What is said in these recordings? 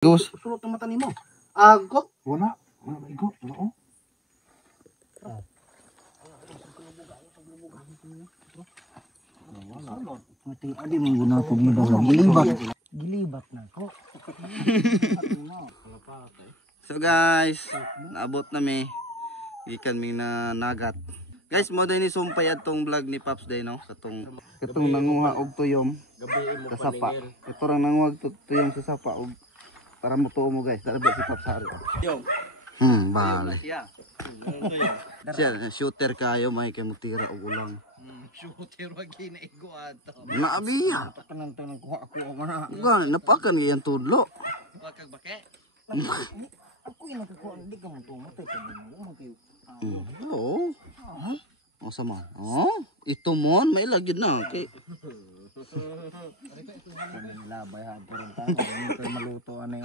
Gus. Sulot ng mata nimo. Ago. Wala igo. Oo. Mati adi mong guna ko gidaw gilibat. Gilibat na ko. So guys, naabot na mi. Gikan mi na nagat. Guys, mo din ni sumpay atong vlog ni Pops day no sa katong nanguha og tuyom sa sapa. Ito ra nanguha og tuyom sa sapa og para mo tuo mo guys, darabi si Pops hari. Yo. Bale. Siya, shooter kayo may kay mutira og ulang. Shooter wag ginaigo ato. Naabiya. Tanan to nang kuha ako mana. Gan napakan iyang tudlo. Wag kag bake. Ako ina ko hindi ka mo tumatay ka mo kay. Oo. O sama. Oh, ito mon may lagid na kay. Labay ha puron ta kay maluto ano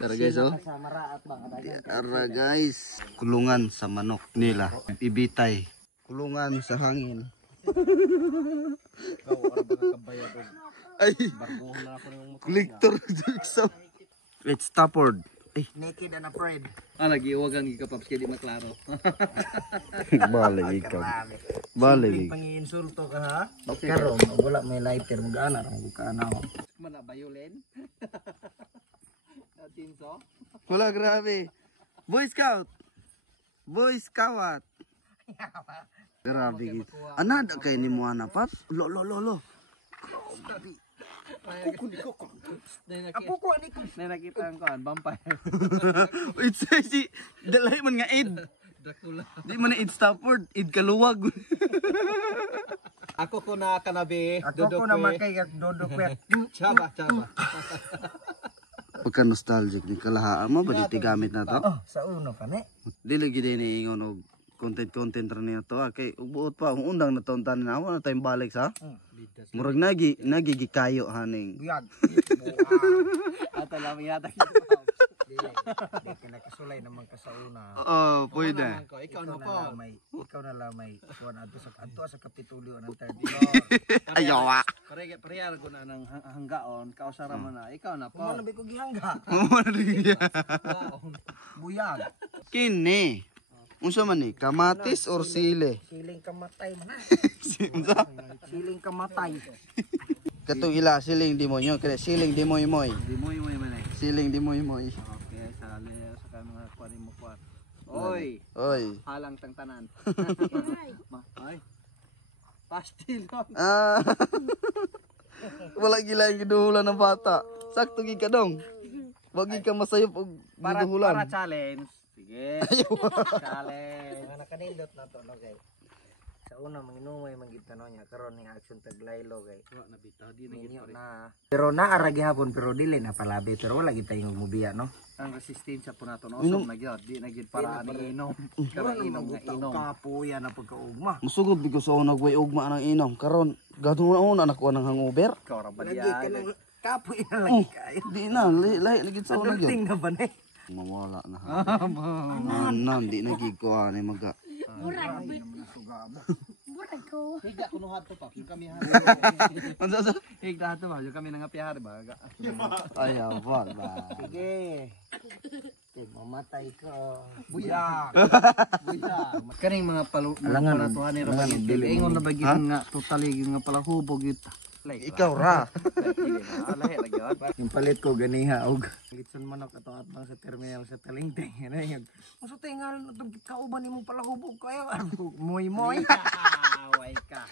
Tara guys oh. sa maraat ba kadagan. Tara guys. Kulungan sa manok nila. Ibitay. Kulungan sa hangin. Ikaw ara ba kabayad og Ay, barbuhon na ako ng motor. collector Jackson. It's Stafford. Naked and afraid. Lagi iwagan ka Pops kay di maklaro. Bale ikaw. Bale. Panginsulto ka ha. Karon wala may lighter mo gaana ra mo kana ho. Mana bayolen? Natin so. Wala grabe. Boy Scout. Boy Scout. Grabe gid. Anada kay ni mo ana Pops? Lo. Ako ko ani ko. May nakita ko an vampire. It's si dalay man nga id. Dracula. Di man na id Stafford, id kaluwag. Ako ko na kanabi. Ako ko naman kay dodok pet. Chaba. Pagka nostalgic ni kalahaan mo ba dito gamit na to? Oh, sa uno pa ni. Dili gid ni ingon og content ra niya to kay buot pa ang undang na taon-taon na ako na tayong balik sa. Murag nagigi kayo haning. Buyag. Ato lang yata. Di kinakasulay naman ka sa una. Oo, pwede. Ikaw na lang may kuan adto sa kapitulyo ng third floor. Ayawa. Parehar ko na ng hanggaon, kausara mo na. Ikaw na po. Mo na ko gihangga. Buyag. Kini. Unsa man ni? Kamatis or sili? Siling kamatay na. Unsa? Siling kamatay. Katong ila siling demonyo, kaya siling demoy-moy. Dimoy man eh. Siling demoy-moy. Okay, sa mga kuan mo kuan. Oy. Halang tang tanan. Ay. Pastil lang. Wala gila yung giduhulan ng bata. Sakto gi ka dong. Wag gi ka masayop og giduhulan. Para challenge. Sige. Challenge. Mga nakanindot na to no kay. Sa una manginumoy mangita no nya karon ni action taglaylo kay. Wa na bitaw di na. Pero naara gihapon pero dili na palabi pero wala gid tayong mubiya no. Ang resistensya po nato no usog na gyud di na gyud para ani inom. Karon inom nga inom. Kapuya na pagkaugma. Musugod bigo sa unag way ugma nang inom. Karon gaduna nakuha ng hangover. Ikaw ra ba diyan? Kapuya na lagi kayo. Di na lahi lagi sa unag yun. Ting na ba ni? Mawala na ha. Di na gig ko ani maga. Buray ko. Higa kuno hadto pa kami ha. Unsa sa? Higa hadto ba kami nangapiyahar ba? Ayaw ba. Sige. Mamatay ka. Buya. Kaning mga palatuhan ni Rabagin. Ingon na bagin nga totally nga palahubog it. Ikaw ra. Yung palit ko ganiha og litson manok ato at bang sa terminal sa Talingting. Ano yun? Maso tingal na itong kauban ni mong palahubog kayo. Moy-moy. Away ka.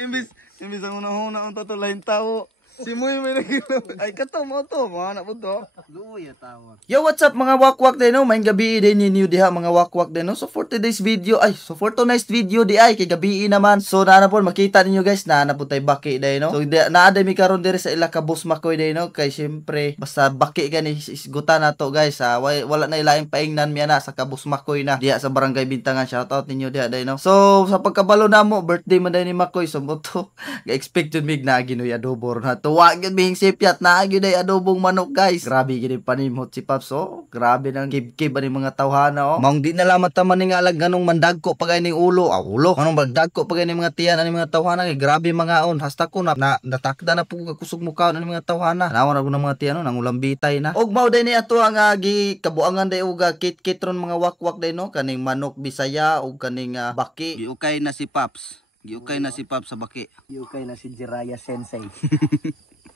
Imbis ang unahuna ang tatulahin tao. Si Moy may nagilom. Ay kato mo to. Mga anak po to. Luya tawag. Yo, what's up mga wakwak din no? Maing gabi din ninyo diha mga wakwak din no. So for today's video, for tonight's video di ay kay gabi naman. So na po makita ninyo guys na po tay baki day no. So naada mi karon diri sa ila ka bus makoy day no. Kay syempre basta baki gani isgutan nato guys. Wala na ilaing paingnan mi ana sa kabus makoy na diha sa barangay Bintangan. Shout out ninyo diha day no. So sa pagkabalo namo birthday man day ni Makoy so mo to. Ga-expected mig na ginuya dobor na Natuwa gyud bihing sipyat na gyud ay adobong manok guys. Grabe gyud panimhot si Paps oh. Grabe nang kib-kib ani mga tawhana oh. Maong di na lamang ta man nga alag ganong mandagko pagay ning ulo. Ulo. Anong bagdagko pagay ning mga tiyan ani mga tawhana kay grabe mga on. Hasta ko na natakda na po kusog mukha ani mga tawhana. Nawa na ng mga tiyan nang ulambitay na. Og mao day ni ato ang gi kabuangan day uga kit-kit ron mga wakwak day no kaning manok Bisaya og kaning baki. Giukay na si Paps. Giukay na si Paps sa baki. Yukay na si Jiraya Sensei.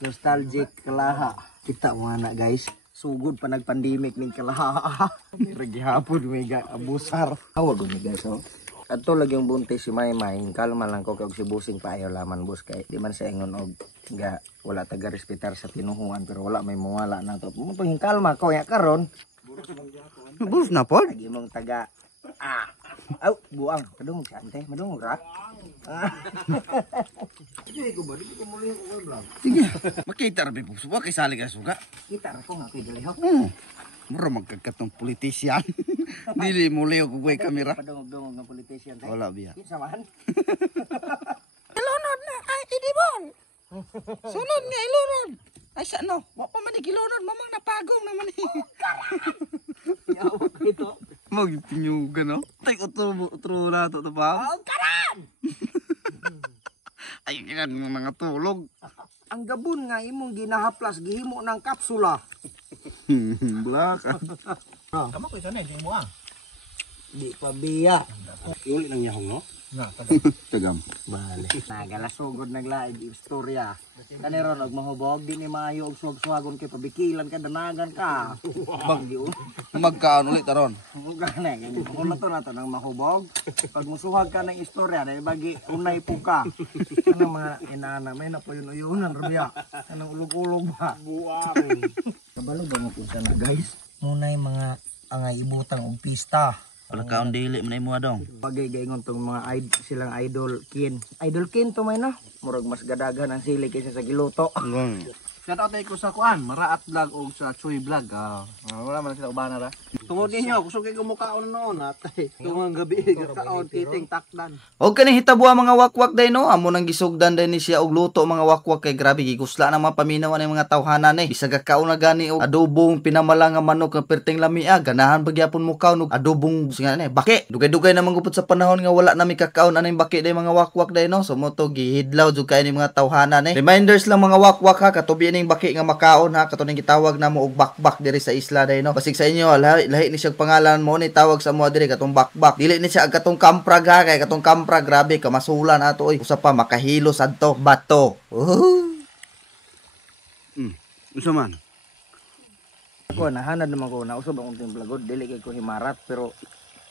Nostalgic kalaha. Kita mo na guys. Sugod pa nagpandemic ning kalaha. Gihapon may abusar. Awag ni guys oh. Adto lagi yung buntis si Maymay. Kalma lang ko kag si Busing paayo laman bus kay di man sa ingon og ga wala taga respetar sa tinuhuan pero wala may mawala na to. Pumapahing kalma ko ya karon. Bus na pod. Lagi mong taga buang. Kadung si ante, madung ra. Sige. Makita ra bi po. Suwa kay sali ka suga. Kita ra ko nga kay dali ho. Mura magkakatong politisyan. Dili mo leo ko way kamera. Padungog-dungog ng politician tayo. Wala biya. Samahan. Ilunod na ay idibon. Sunod nga ilunod. Ay sa no, wa pa man ilunod mamang napagong naman eh. Yawa ko ito. Magtinyugan no. Tay utro na to ba? Oh, karan! Ay yan mga tulog. Ang gabon nga imong ginahaplas gihimo ng kapsula. Black. Kamu ko sana di mo ah. Di pa biya. Iuli nang yahong no. Na, Tagam. Bale. Nagalasugod naglaig istorya. Kaniron og mahubog di ni maayo og suwag-suwagon kay pabikilan ka danagan ka. Bagyo. Magkaon ulit taron. Muga na ganyan. Kung nato ng mahubog, pag musuhag ka ng istorya dahil bagi unay po ka. Kanang mga inana may napayun-uyunan rubiya. Kanang ulog-ulog ba. buang. Kabalo ba mo punta na guys? Munay mga angay ibutang og pista. Palakaon dili man imo adong. Pagay-gaingon tong mga silang idol kin. Idol kin to may na. Murag mas gadagan ang sili kaysa sa giluto. Shout out ko sa kuan, Maraat Vlog o sa Chuy Vlog. Wala man sila ubana ra. Tungod ninyo, kusog kay kumukaon noon atay. Tungang gabi kaon titing takdan. Og kani hitabo ang mga wakwak day no, amo nang gisugdan day ni siya og luto mga wakwak kay grabe gikusla na mga paminaw ani mga tawhanan eh. Bisag kaon na gani og adobong pinamala nga manok nga perteng lamia, ganahan pagyapon mo kaon og adobong singa ni baki. Dugay-dugay na man gupod sa panahon nga wala na mi kakaon aning baki day mga wakwak day no. So mo to gihidlaw jud kay ni mga tawhanan eh. Reminders lang mga wakwak ha katubi ning baki nga makaon ha katuning gitawag namo og bakbak diri sa isla day no. Basig sa inyo lahi ni siya pangalan mo ni tawag sa mo diri katong bakbak. Dili ni siya katong kamprag ha kay katong kamprag grabe kamasulan ato oy. Usa pa makahilos adto bato. Unsa man? Ako nahanad naman ko na usab akong timpla god dili kay ko himarat pero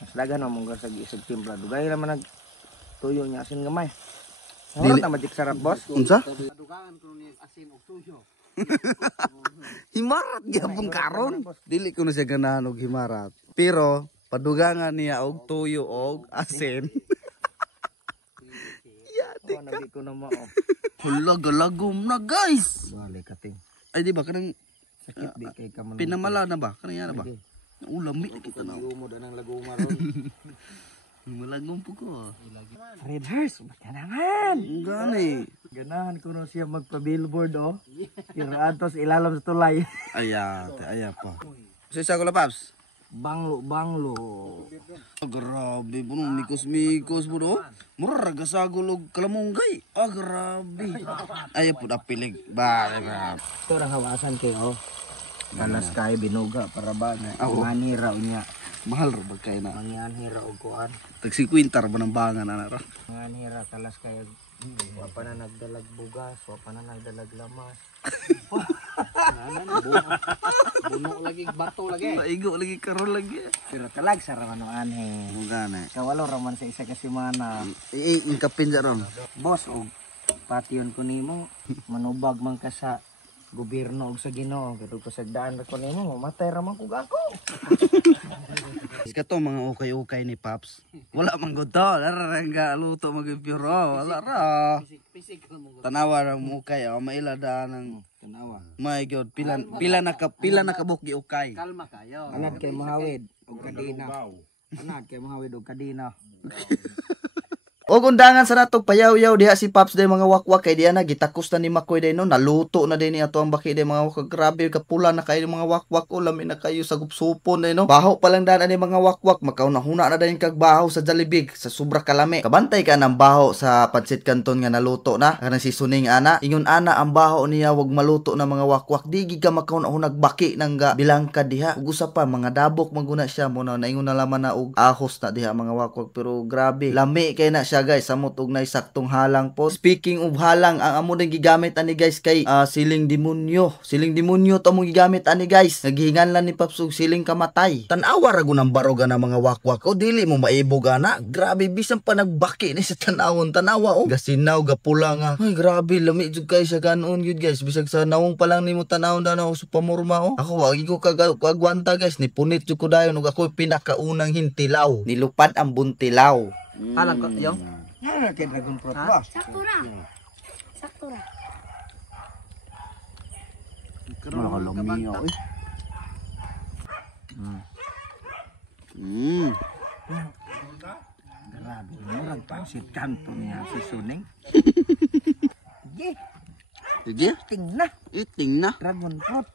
mas daghan mo mong sa isig timpla. Dugay naman nag tuyo niya asin gamay. Dili ta magic sarap boss. Unsa? Dugangan ko ni asin og tuyo. Himarat gyapon karon. Dili ko na siya ganahan og himarat. Pero padugangan niya og tuyo og asin. Ako nabi ko na mo. Hala galagom na guys. Bale kating. Ay di ba kanang Sakit di kay ka man. pinamala na ba? Kanang na ba? Ulami na kita na. Umo da nang laguma ron. Malagom po ko. Red Horse, ganahan. Gani. Ganahan ko na siya magpa-billboard oh. Kiraantos ilalam sa tulay. Aya pa. Sisa ko la paps. Banglo. Grabe po no, mikos po no. Mura gasagol og kalamunggay. Grabe. Ay po napilig. Ba. Ito ang hawasan kayo. Kalas kay binuga para ba na manira niya. Mahal ra ba kay na? Manyanhira og kuan. Tag 50 ra ba ng bangan ana ra? Manyanhira kalas kay wa pa na nagdalag bugas, wa pa na nagdalag lamas. Buno lagi bato lagi. Paigo lagi karon lagi. Pero talag sa raman anhe. Gani. Kawalo raman sa isa ka semana. Ingkapin sa ron. Boss og pation ko nimo manubag man ka sa gobyerno og sa Ginoo kadto sa daan ko nimo mamatay ra man kog ako. Kato mga ukay-ukay ni Paps. Wala man gud to. Laranga luto magipiro. Wala ra. Pisik mo. Tanawa ra mo ukay maila da ng Tanawa. my god pila na kabuk gi ukay. Kalma kayo. Anad kay mahawid og kadina. Anad kay mahawid og kadina. O undangan sa natog payaw-yaw diha si Pops day mga wakwak kay diha na gitakos na ni Makoy day no, naluto na din ni ato ang baki day mga wakwak. Grabe kapula na kayo mga wakwak o lami na kayo sa gupsupon day no. Baho pa lang daan ani mga wakwak, makauna-huna na din kag baho sa Jollibee sa sobra kalami. Kabantay ka ng baho sa pancit canton nga naluto na kanang si Suning ana. Ingon ana ang baho niya wag maluto na mga wakwak. Digi ka makauna-hunag baki nang ga bilangkad diha. Ug usa pa mga dabok maguna siya mo na ingon na laman na og ahos na diha mga wakwak, pero grabe lami kay na siya guys, samot og nay saktong halang po. Speaking of halang, ang amo din gigamit ani guys kay siling demonyo. Siling demonyo to mo gigamit ani guys. Naghihingan lang ni Pops og siling kamatay. Tan-awa ra gunang baroga na mga wakwak o dili mo maibog ana. Grabe bisan pa nagbaki ni sa tanawon. Tanawa o gasinaw gapula nga. Ay grabe lami jud kay sa kanon yun guys. Bisag sa nawong pa lang nimo tanawon danaw sa pamurma o. Ako wagi ko kagwanta guys, ni punit jud ko dayon ug ako pinakaunang hintilaw. Nilupad ang buntilaw. Halang ko, yo. Ano kay dragon fruit ba? Sakto ra. Sakto ra. Nakalumi ako eh. Grabe, murag pansit kanto niya si Suning. Sige, Tingna. eating na. Dragon fruit.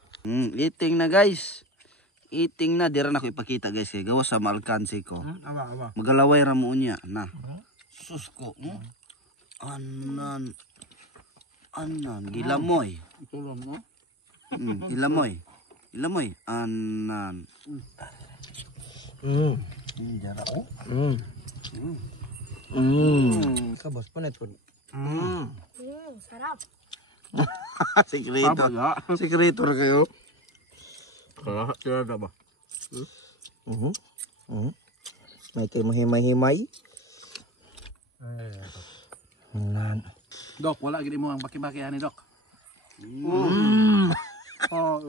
Eating na guys. Eating na, dira na ko ipakita guys kay gawa sa malkansi ko. Ama. Magalaway ra mo unya na. Sus ko. Anan. Gilamoy. Tulong mo. Ilamoy. Ilamoy. Anan. Jara oh. Kabos punit po. Sarap. Sekreto. Sekreto ra kayo. Kaya tira ba? May kay mahimay-himay. Dok, wala gid mo ang baki-baki ani Dok. Oh,